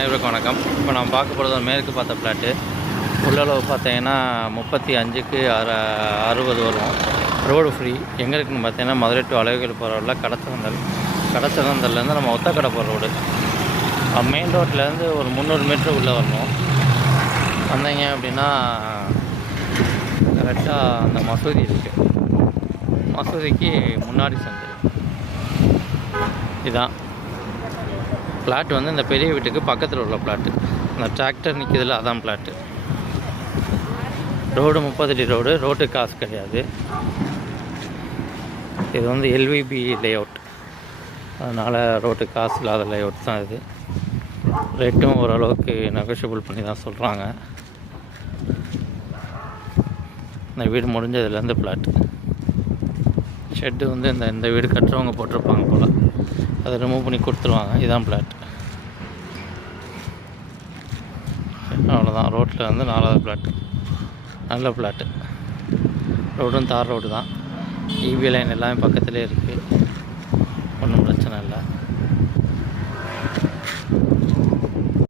அனைவருக்கும் வணக்கம். இப்போ நம்ம பார்க்க போகிறது மேற்கு பார்த்த பிளாட்டு. உள்ளளவு பார்த்தீங்கன்னா 35க்கு 60 வரும். Road free. எங்கே இருக்குதுன்னு பார்த்தீங்கன்னா மதுரை டு அழகுகள் போகிற ரோடில் கடச்சகந்தல்லேருந்து நம்ம ஒத்தக்கடை போகிற ரோடு. மெயின் ரோட்லேருந்து ஒரு 300 மீட்டர் உள்ளே வரணும். வந்தீங்க அப்படின்னா கரெக்டாக அந்த மசூதி இருக்குது. மசூதிக்கு முன்னாடி சந்து இதுதான் பிளாட். இந்த பெரிய வீட்டுக்கு பக்கத்தில் உள்ள பிளாட்டு. இந்த டிராக்டர் நிற்கிறதுல அதான் பிளாட்டு. ரோடு 30 அடி ரோடு காசு கிடையாது. இது எல்விபி லேஅவுட், அதனால் ரோட்டு காசு இல்லாத லேஅவுட் தான் இது. ரேட்டும் ஓரளவுக்கு நெகோஷியபிள் பண்ணி தான் சொல்கிறாங்க. இந்த வீடு முடிஞ்சதுலேருந்து பிளாட்டு. ஷெட்டு இந்த வீடு கட்டுறவங்க போட்டிருப்பாங்க போல், அதை ரிமூவ் பண்ணி கொடுத்துருவாங்க. இதுதான் பிளாட். அவ்வளோதான். ரோட்டில் 4வது பிளாட்டு. நல்ல பிளாட்டு. ரோடும் தார் ரோடு தான். ஈபி லைன் எல்லாமே பக்கத்துலேயே இருக்குது.